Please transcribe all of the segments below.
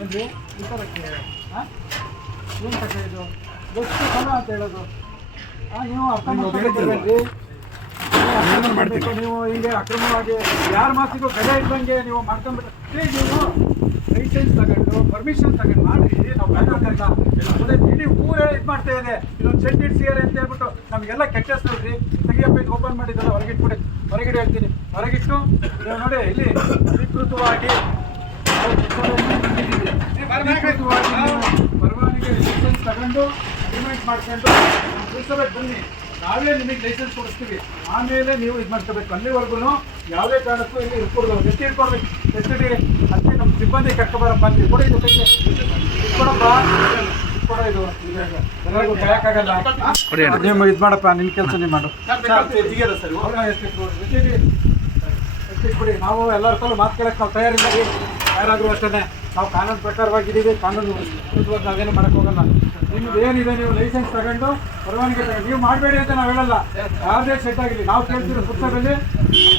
ಏನ್ರಿ ಈ ಥರಕ್ಕೆ ಹಾಂ ಏನು ಕಥೆ ಇದು? ಎಷ್ಟು ಸಮ ಅಂತ ಹೇಳೋದು? ಹಾಂ ನೀವು ಅರ್ಥ ಮಾಡ್ಕೊಂಡಿದ್ದೀರಿ ನೀವು ಹಿಂಗೆ ಅಕ್ರಮವಾಗಿ ಯಾರ ಮಾತಿಗೂ ಕಡೆ ಇದ್ದಂಗೆ ನೀವು ಮಾಡ್ಕೊಂಡ್ಬಿಟ್ಟು ಪ್ಲೀಸ್ ನೀವು ಲೈಸೆನ್ಸ್ ತಗೊಂಡು ಪರ್ಮಿಷನ್ ತಗೊಂಡು ಮಾಡಿ ನಾವು ಬೇಡ ಅದೇ ಇಡೀ ಊರೇ ಇದು ಮಾಡ್ತಾ ಇದೆ. ಇದೊಂದು ಸೆಟ್ ಇಡ್ಸಿದ್ದಾರೆ ಅಂತ ಹೇಳ್ಬಿಟ್ಟು ನಮಗೆಲ್ಲ ಕೆಟ್ಟ ತೆಗಿಯಪ್ಪ ಇದು ಓಪನ್ ಮಾಡಿದ್ದಲ್ಲ ಹೊರಗಿಟ್ಬಿಡಿ. ಹೊರಗಿಡಿ ಹೇಳ್ತೀನಿ. ಹೊರಗಿಟ್ಟು ನೀವು ನೋಡಿ ಇಲ್ಲಿ ಅಧಿಕೃತವಾಗಿ ಪರವಾನಗಿ ಲೈಸೆನ್ಸ್ ತಗೊಂಡು ಅಗ್ರಿಮೆಂಟ್ ಮಾಡ್ಕೊಂಡು ತಿಳಿಸಬೇಕು ಬನ್ನಿ ನಾವೇ ನಿಮಗೆ ಲೈಸೆನ್ಸ್ ಕೊಡಿಸ್ತೀವಿ ಆಮೇಲೆ ನೀವು ಇದು ಮಾಡ್ಕೋಬೇಕು ಅಲ್ಲಿವರೆಗೂ ಯಾವುದೇ ಕಾರಣಕ್ಕೂ ಇಲ್ಲಿ ಇಟ್ಕೊಡ್ದು ಎಷ್ಟು ಇಟ್ಕೊಡ್ಬೇಕು ಎತ್ತಿಡಿ ಅದಕ್ಕೆ ನಮ್ಮ ಸಿಬ್ಬಂದಿ ಕರ್ಕೊಬರಪ್ಪ ಅಂತ ಕೂಡ ಇದು ಕೈಗೆ ಇಟ್ಕೊಡಪ್ಪ ಇಟ್ಕೊಡ ಇದು ಎಲ್ಲರಿಗೂ ಕಾಯಕ್ಕಾಗಲ್ಲ ನೀವು ಇದು ಮಾಡಪ್ಪ ನಿನ್ನ ಕೆಲಸ ನೀವು ಮಾಡು. ಎತ್ತಿಟ್ಬಿಡಿ ನಾವು ಎಲ್ಲರ ಕಲ್ಲು ಮಾತು ಕೇಳಕ್ಕೆ ನಾವು ತಯಾರಿಲ್ಲ ಯಾರಾದರೂ ಅಷ್ಟೇ ನಾವು ಕಾನೂನು ಪ್ರಕಾರವಾಗಿದ್ದೀವಿ, ಕಾನೂನು ವಿರುದ್ಧವಾಗಿ ನಾವೇನು ಮಾಡಕ್ ಹೋಗಲ್ಲ. ನಿಮ್ದು ಏನಿದೆ ನೀವು ಲೈಸೆನ್ಸ್ ತಗೊಂಡು ಪರವಾನಗಿ ತಗೊಂಡು, ನೀವು ಮಾಡಬೇಡಿ ಅಂತ ನಾವು ಹೇಳಲ್ಲ. ಯಾವುದೇ ಸೆಟ್ ಆಗಿರಲಿ. ನಾವು ಕೇಳ್ತಿರೋ ಪುಸ್ತಕದಲ್ಲಿ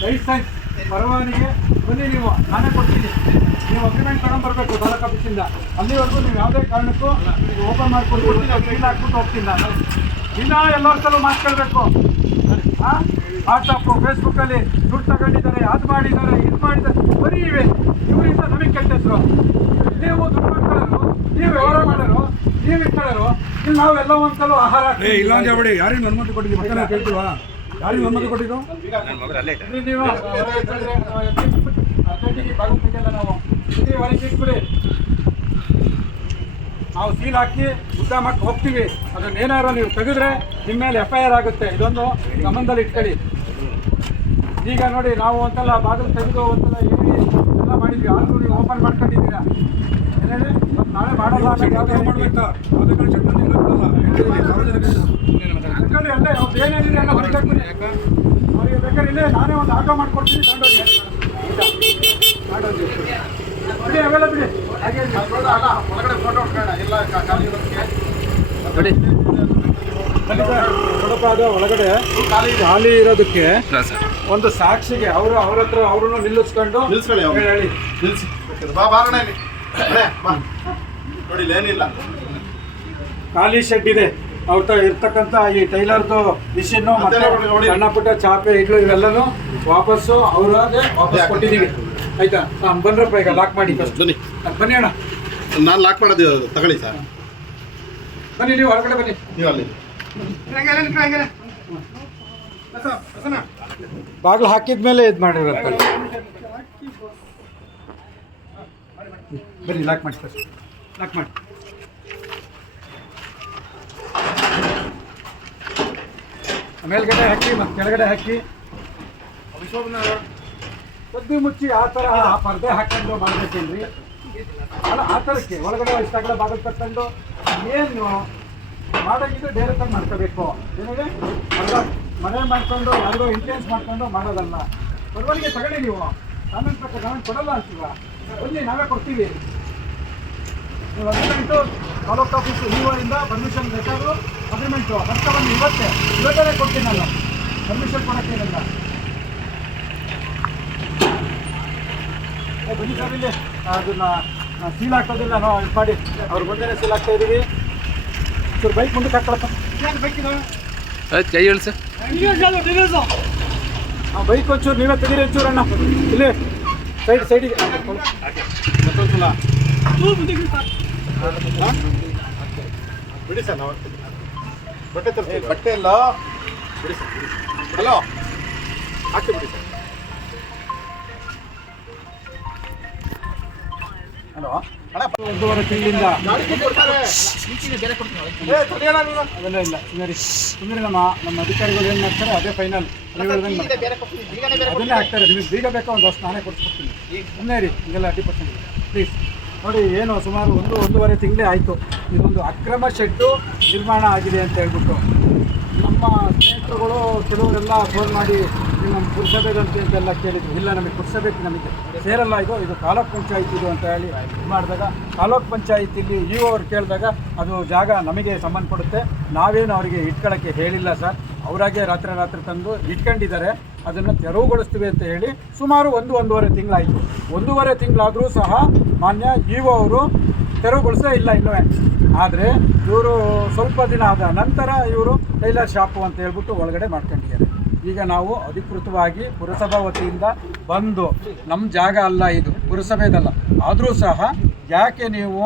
ಲೈಸೆನ್ಸ್ ಪರವಾನಗಿ ಬನ್ನಿ ನೀವು, ನಾನೇ ಕೊಡ್ತೀನಿ. ನೀವು ಅಗ್ರಿಮೆಂಟ್ ತಗೊಂಡ್ಬರ್ಬೇಕು ತಾಲೂಕು ಆಫೀಸಿಂದ ಅಲ್ಲಿವರೆಗೂ ನೀವು ಯಾವುದೇ ಕಾರಣಕ್ಕೂ ನೀವು ಓಪನ್ ಮಾಡಿಕೊಡ್ಬಿಟ್ಟು ನಾವು ಹಾಕ್ಬಿಟ್ಟು ಹೋಗ್ತೀನಿ ನಾನು ದಿನ ಎಲ್ಲರ ಸಲ ಮಾತು ಕೇಳಬೇಕು ವಾಟ್ಸಪ್ಪು ಫೇಸ್ಬುಕ್ಕಲ್ಲಿ ದುಡ್ಡು ತಗೊಂಡಿದ್ದಾರೆ ಅದು ಮಾಡಿದ್ದಾರೆ ಇದು ಮಾಡಿದ್ದಾರೆ. ಬರೀ ಇವೆ. ಇವರಿಂದ ನಮಗೆ ಕೆಟ್ಟ ಹೆಸರು. ನೀವು ದುಡ್ಡು ಮಾಡ್ಕೊಳ್ಳೋರು ನೀವು ವ್ಯವಹಾರ ಮಾಡೋರು ನೀವು ಇಟ್ಕೊಳ್ಳೋರು ಇಲ್ಲಿ ನಾವೆಲ್ಲ ಎಲ್ಲ ಒಂದ್ಸಲ ಆಹಾರ ಇಲ್ಲ ಅಂತ ಬಿಡಿ. ಯಾರಿಗೆ ಅನುಮತಿ ಕೊಟ್ಟಿದ್ದೀವಿ ಮತ್ತೆ ನಾವು ಕೇಳ್ತೀವಾ? ಯಾರಿಗೆ ಅನುಮತಿ ಕೊಟ್ಟಿದ್ದು? ಇಲ್ಲಿ ನೀವು ನಾವು. ಇಲ್ಲಿ ಹೊರಗೆ ಇಟ್ಬಿಡಿ. ನಾವು ಸೀಲ್ ಹಾಕಿ ಉದ್ದಾಮಕ್ಕೆ ಹೋಗ್ತೀವಿ. ಅದನ್ನ ಏನಾದ್ರು ನೀವು ತೆಗೆದ್ರೆ ನಿಮ್ಮ ಮೇಲೆ ಎಫ್ ಐ ಆರ್ ಆಗುತ್ತೆ. ಇದೊಂದು ಗಮನದಲ್ಲಿ ಇಟ್ಕೊಳ್ಳಿ. ಈಗ ನೋಡಿ ನಾವು ಒಂದ್ಸಲ ಬಾಗಿಲು ತೆಗೆದು ಒಂದ್ಸಲ ಹೇಳಿ ಎಲ್ಲ ಮಾಡಿದ್ವಿ. ಆದರೂ ನೀವು ಓಪನ್ ಮಾಡ್ಕೊಂಡಿದ್ದೀರಾ? ಏನೇಳಿ ನಾಳೆ ಮಾಡಲ್ಲ ಅಂದ್ಕೊಂಡು ಅಲ್ಲೇ ಅವ್ರು ಏನೇನಿದೆ ಎಲ್ಲ ಹೊರಗೆ. ಅವ್ರಿಗೆ ಬೇಕಾದ್ರೆ ಇಲ್ಲೇ ನಾನೇ ಒಂದು ಆಟೋ ಮಾಡ್ಕೊಡ್ತೀನಿ ತಗೊಂಡೋಗಿ. ಮಾಡೋದು ಬಿಡಿ ಅವೆಲ್ಲ ಬಿಡಿ ಅದು ಒಳಗಡೆ ಖಾಲಿ ಇರೋದಕ್ಕೆ ಒಂದು ಸಾಕ್ಷಿಗೆ ಅವರು ಅವ್ರ ಹತ್ರ ಅವ್ರನ್ನು ನಿಲ್ಲಿಸ್ಕೊಂಡು ನಿಲ್ಸ್ಕೊಳ್ಳಿ ಅವ್ರು. ಹೇಳಿ. ನಿಲ್ಸಿ. ಬಾ ಬಾರಣ ಇಲ್ಲಿ. ನೋಡಿ ಇಲ್ಲಿ ಏನಿಲ್ಲ. ಖಾಲಿ ಶೆಡ್ ಇದೆ. ಅವ್ರ ಇರ್ತಕ್ಕಂಥ ಈ ಟೈಲರ್ದು ಮಿಷಿನ್ನು ಮತ್ತೆ. ಸಣ್ಣ ಪುಟ್ಟ ಚಾಪೆ ಇಡ್ಲು ಇವೆಲ್ಲನೂ ವಾಪಸ್ಸು ಅವರು ವಾಪಸ್ ಕೊಟ್ಟಿದ್ದೀವಿ. ಆಯ್ತಾ? ಹಾಂ ಬನ್ರಪ್ಪ ಈಗ ಲಾಕ್ ಮಾಡಿ ಫಸ್ಟ್ ಬನ್ನಿ. ಬನ್ನಿ ಅಣ್ಣ. ನಾನು ಲಾಕ್ ಮಾಡೋದು ತಗೊಳ್ಳಿ ಸರ್. ಬನ್ನಿ ನೀವು ಹೊರಗಡೆ ಬನ್ನಿ. ನೀವು ಅಲ್ಲಿ. ಬಾಗಿಲು ಹಾಕಿದ ಮೇಲೆ ಇದು ಮಾಡಿರಂತ ಬನ್ನಿ ಲಾಕ್ ಮಾಡಿ ಫಸ್ಟ್ ಲಾಕ್ ಮಾಡಿ. ಮೇಲ್ಗಡೆ ಹಾಕಿ ಮತ್ತು ಕೆಳಗಡೆ ಹಾಕಿ. ಸದ್ದಿ ಮುಚ್ಚಿ ಆ ಥರ ಪರ್ದೆ ಹಾಕೊಂಡು ಮಾಡ್ಬೇಕೇನ್ರಿ? ಅಲ್ಲ, ಆ ಥರಕ್ಕೆ ಒಳಗಡೆ ಇಷ್ಟಾಗಡೆ ಬಾಗಿಲು ಕಟ್ಕೊಂಡು ಏನು ಮಾಡೋಂಗಿದ್ರೆ ಬೇರೆ ತಂದು ಮಾಡ್ಕೋಬೇಕು. ಏನಿದೆ? ಅಲ್ಲ ಮನೆ ಮಾಡ್ಕೊಂಡು ಯಾರಿಗೋ ಇನ್ಫ್ಲೂಯೆನ್ಸ್ ಮಾಡ್ಕೊಂಡು ಮಾಡೋದಲ್ಲ. ಬರವಣಿಗೆ ತಗೊಳ್ಳಿ ನೀವು. ಕಾನೂನು ಪ್ರಕಾರ ನಾವೇನು ಕೊಡಲ್ಲ ಅಂತೀವ? ಬನ್ನಿ, ನಾವೇ ಕೊಡ್ತೀವಿ. ನೀವು ಅಗ್ರಿಮೆಂಟು ತಾಲೂಕು ಆಫೀಸು ಇಂದ ಪರ್ಮಿಷನ್ ಬೇಕಾದ್ರು ಅಗ್ರಿಮೆಂಟು ಬನ್ನಿ ಇವತ್ತೇ. ಇವತ್ತೇ ಕೊಡ್ತೀನಲ್ಲ. ಪರ್ಮಿಷನ್ ಕೊಡೋಕ್ಕೇನಲ್ಲ ಏ, ಬನ್ನಿ ಸರ್ ಇಲ್ಲಿ ಅದನ್ನ ಸೀಲ್ ಹಾಕೋದಿಲ್ಲ ನಾವು ಇದು ಮಾಡಿ. ಅವ್ರ ಮುಂದೆನೇ ಸೀಲ್ ಹಾಕ್ತಾ ಇದೀವಿ. ಸರ್ ಬೈಕ್ ಮುಂದಕ್ಕೆ ಹಾಕೊಳಪ್ಪ ಬೈಕ್ ಕೈ ಹೇಳಿ ಸರ್. ಬೈಕ್ ಒಂಚೂರು ನೀವೇ ತೆಗೀರಿ ಒಂಚೂರು ಅಣ್ಣ. ಇಲ್ಲಿ ಸೈಡ್ ಸೈಡಿಗೆ ಬಿಡಿ ಸರ್ ನಾವು ಬಟ್ಟೆ ತರ್ತೀವಿ. ಬಟ್ಟೆ ಇಲ್ಲ. ಬಿಡಿ ಸರ್ ಹಲೋ. ಹಾಕಿ ಬಿಡಿ ಸರ್. ಹಲೋ. ಒಂದೂವರೆ ತಿಂಗಳಿಂದ. ಅದೆಲ್ಲ ಇಲ್ಲ ಸುಮ್ಮನೆ ಸುಮ್ಮನೆ ನಮ್ಮ ನಮ್ಮ ಅಧಿಕಾರಿಗಳು ಏನು ಮಾಡ್ತಾರೆ ಅದೇ ಫೈನಲ್ ಅದನ್ನೇ ಹಾಕ್ತಾರೆ. ನಿಮಗೆ ಬೀಗ ಬೇಕಾ ಒಂದು ವರ್ಷ ನಾನೇ ಕೊಡ್ಸ್ಕೊಡ್ತೀನಿ. ಸುಮ್ಮನೆ ರೀ ಹಿಂಗೆಲ್ಲ ಅಡ್ಡಿ ಪರ್ಸೆಂಟ್ ಪ್ಲೀಸ್ ನೋಡಿ ಏನು ಸುಮಾರು ಒಂದು ಒಂದೂವರೆ ತಿಂಗಳೇ ಆಯಿತು. ಇದೊಂದು ಅಕ್ರಮ ಶೆಡ್ಡು ನಿರ್ಮಾಣ ಆಗಿದೆ ಅಂತ ಹೇಳ್ಬಿಟ್ಟು. ನಮ್ಮ ಸ್ನೇಹಿತರುಗಳು ಕೆಲವರೆಲ್ಲ ಫೋನ್ ಮಾಡಿ ನಿಮ್ಮ ಕೊಡಿಸಬೇಕಂತ ಅಂತೆಲ್ಲ ಕೇಳಿದ್ರು. ಇಲ್ಲ, ನಮಗೆ ಪುರಸಭೆ ನಮಗೆ ಸೇರಲ್ಲ, ಇದು ಇದು ತಾಲೂಕ್ ಪಂಚಾಯತ್ ಇದು ಅಂತ ಹೇಳಿ ಇದು ಮಾಡಿದಾಗ, ತಾಲೂಕ್ ಪಂಚಾಯತಿಲಿ ಇ ಅವ್ರು ಕೇಳಿದಾಗ, ಅದು ಜಾಗ ನಮಗೆ ಸಂಬಂಧಪಡುತ್ತೆ. ನಾವೇನು ಅವರಿಗೆ ಇಟ್ಕೊಳ್ಳೋಕ್ಕೆ ಹೇಳಿಲ್ಲ ಸರ್. ಅವರಾಗೆ ರಾತ್ರಿ ರಾತ್ರಿ ತಂದು ಇಟ್ಕೊಂಡಿದ್ದಾರೆ. ಅದನ್ನು ತೆರವುಗೊಳಿಸ್ತೀವಿ ಅಂತ ಹೇಳಿ ಸುಮಾರು ಒಂದು, ಒಂದೂವರೆ ತಿಂಗಳಾಯಿತು. ಒಂದೂವರೆ ತಿಂಗಳಾದರೂ ಸಹ ಮಾನ್ಯ ಇ ಅವರು ತೆರವುಗೊಳಿಸೇ ಇಲ್ಲ ಇನ್ನೂ ಆದರೆ ಇವರು ಸ್ವಲ್ಪ ದಿನ ಆದ ನಂತರ ಇವರು ಟೈಲರ್ ಶಾಪು ಅಂತ ಹೇಳ್ಬಿಟ್ಟು ಒಳಗಡೆ ಮಾಡ್ಕೊಂಡಿದ್ದಾರೆ. ಈಗ ನಾವು ಅಧಿಕೃತವಾಗಿ ಪುರಸಭಾ ವತಿಯಿಂದ ಬಂದು ನಮ್ಮ ಜಾಗ ಅಲ್ಲ ಇದು, ಪುರಸಭೆದಲ್ಲ. ಆದರೂ ಸಹ ಯಾಕೆ ನೀವು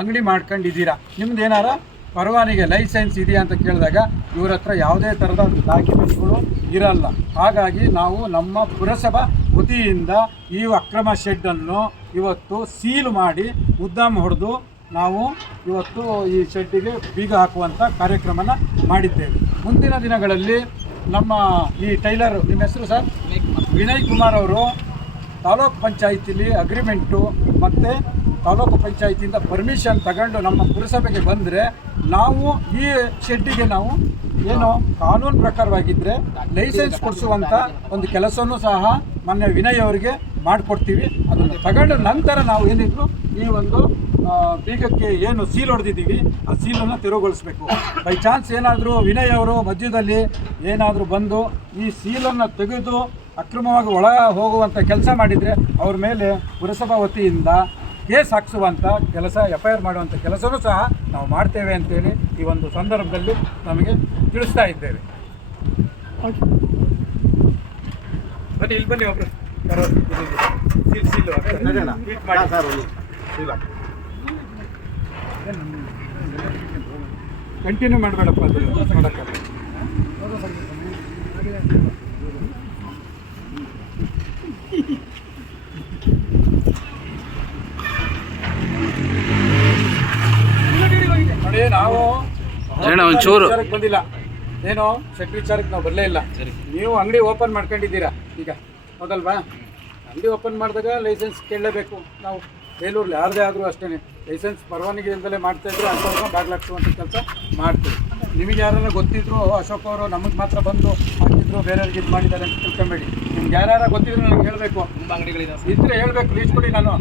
ಅಂಗಡಿ ಮಾಡ್ಕೊಂಡಿದ್ದೀರಾ? ನಿಮ್ದು ಏನಾರ ಪರವಾನಿಗೆ ಲೈಸೆನ್ಸ್ ಇದೆಯಾ ಅಂತ ಕೇಳಿದಾಗ ಇವರ ಹತ್ರ ಯಾವುದೇ ಥರದ ಡಾಕ್ಯುಮೆಂಟ್ಗಳು ಇರಲ್ಲ. ಹಾಗಾಗಿ ನಾವು ನಮ್ಮ ಪುರಸಭಾ ವತಿಯಿಂದ ಈ ಅಕ್ರಮ ಶೆಡ್ಡನ್ನು ಇವತ್ತು ಸೀಲ್ ಮಾಡಿ ಉದ್ದಾಮ ಹೊಡೆದು ನಾವು ಇವತ್ತು ಈ ಶೆಡ್ಡಿಗೆ ಬೀಗ ಹಾಕುವಂಥ ಕಾರ್ಯಕ್ರಮನ ಮಾಡಿದ್ದೇವೆ. ಮುಂದಿನ ದಿನಗಳಲ್ಲಿ ನಮ್ಮ ಈ ಟೈಲರ್ ನಿಮ್ಮ ಹೆಸರು ಸರ್? ವಿನಯ್ ಕುಮಾರ್ ಅವರು ತಾಲೂಕು ಪಂಚಾಯಿತಿಲಿ ಅಗ್ರಿಮೆಂಟು ಮತ್ತು ತಾಲೂಕು ಪಂಚಾಯತಿಯಿಂದ ಪರ್ಮಿಷನ್ ತಗೊಂಡು ನಮ್ಮ ಪುರಸಭೆಗೆ ಬಂದರೆ ನಾವು ಈ ಶೆಡ್ಡಿಗೆ ನಾವು ಏನು ಕಾನೂನು ಪ್ರಕಾರವಾಗಿದ್ದರೆ ಲೈಸೆನ್ಸ್ ಕೊಡಿಸುವಂಥ ಒಂದು ಕೆಲಸವೂ ಸಹ ಮೊನ್ನೆ ವಿನಯ್ ಅವರಿಗೆ ಮಾಡಿಕೊಡ್ತೀವಿ. ಅದನ್ನು ತಗೊಂಡ ನಂತರ ನಾವು ಏನಿದ್ರು ಈ ಒಂದು ಬೀಗಕ್ಕೆ ಏನು ಸೀಲ್ ಹೊಡೆದಿದ್ದೀವಿ, ಆ ಸೀಲನ್ನು ತೆರವುಗೊಳಿಸಬೇಕು. ಬೈ ಚಾನ್ಸ್ ಏನಾದರೂ ವಿನಯ್ ಅವರು ಮಧ್ಯದಲ್ಲಿ ಏನಾದರೂ ಬಂದು ಈ ಸೀಲನ್ನು ತೆಗೆದು ಅಕ್ರಮವಾಗಿ ಒಳ ಹೋಗುವಂಥ ಕೆಲಸ ಮಾಡಿದರೆ ಅವ್ರ ಮೇಲೆ ಪುರಸಭಾ ವತಿಯಿಂದ ಕೇಸ್ ಹಾಕಿಸುವಂಥ ಕೆಲಸ ಎಫ್ ಐ ಆರ್ ಮಾಡುವಂಥ ಕೆಲಸವೂ ಸಹ ನಾವು ಮಾಡ್ತೇವೆ ಅಂತೇಳಿ ಈ ಒಂದು ಸಂದರ್ಭದಲ್ಲಿ ನಮಗೆ ತಿಳಿಸ್ತಾ ಇದ್ದೇವೆ. ಬನ್ನಿ, ಇಲ್ಲಿ ಬನ್ನಿ ಒಬ್ರು. ಕಂಟಿನ್ಯೂ ಮಾಡಬೇಡಪ್ಪ, ಅದು ಸೀಲು ನಡೆಯೋಣ. ಟ್ವೀಟ್ ಮಾಡಿ ಹಾ, ಸರ್, ಒಂದು ಇಲ್ಲ. ಕಂಟಿನ್ಯೂ ಮಾಡಬೇಡಪ್ಪ ಅದು ನೋಡಕ್ಕೆ ನಾವು ಚೂರು. ಒಂಚೂರು. ವಿಚಾರಕ್ಕೆ ಬಂದಿಲ್ಲ. ಏನು ಸೆಟ್ ವಿಚಾರಕ್ಕೆ ನಾವು ಬರಲೇ ಇಲ್ಲ. ನೀವು ಅಂಗಡಿ ಓಪನ್ ಮಾಡ್ಕೊಂಡಿದ್ದೀರಾ? ಈಗ ಹೌದಲ್ವಾ? ಅಂಗಡಿ ಓಪನ್ ಮಾಡಿದಾಗ ಲೈಸೆನ್ಸ್ ಕೇಳಲೇಬೇಕು. ನಾವು ಬೇಲೂರಲ್ಲಿ ಯಾರದೇ ಆದರೂ ಅಷ್ಟೇ ಲೈಸೆನ್ಸ್ ಪರವಾನಗಿ ಇಲ್ದಲೇ ಮಾಡ್ತಾ ಇದ್ರೆ ಅಂಥವ್ರನ್ನ ಬಾಗ್ಲಾಕ್ಸುವಂಥ ಕೆಲಸ ಮಾಡ್ತೀವಿ. ನಿಮಗೆ ಯಾರು ಗೊತ್ತಿದ್ರು ಅಶೋಕ್ ಅವರು ನಮಗೆ ಮಾತ್ರ ಬಂದು ಹಾಕಿದ್ರು ಬೇರೆಯವ್ರಿಗೆ ಇದು ಮಾಡಿದ್ದಾರೆ ಅಂತ ತಿಳ್ಕೊಬೇಡಿ. ನಿಮ್ಗೆ ಯಾರ್ಯಾರ ಗೊತ್ತಿದ್ರು ನನಗೆ ಹೇಳಬೇಕು. ಇದ್ರೆ ಹೇಳಬೇಕು ಲೀಸ್ಟ್ ಕೊಡಿ ನಾನು.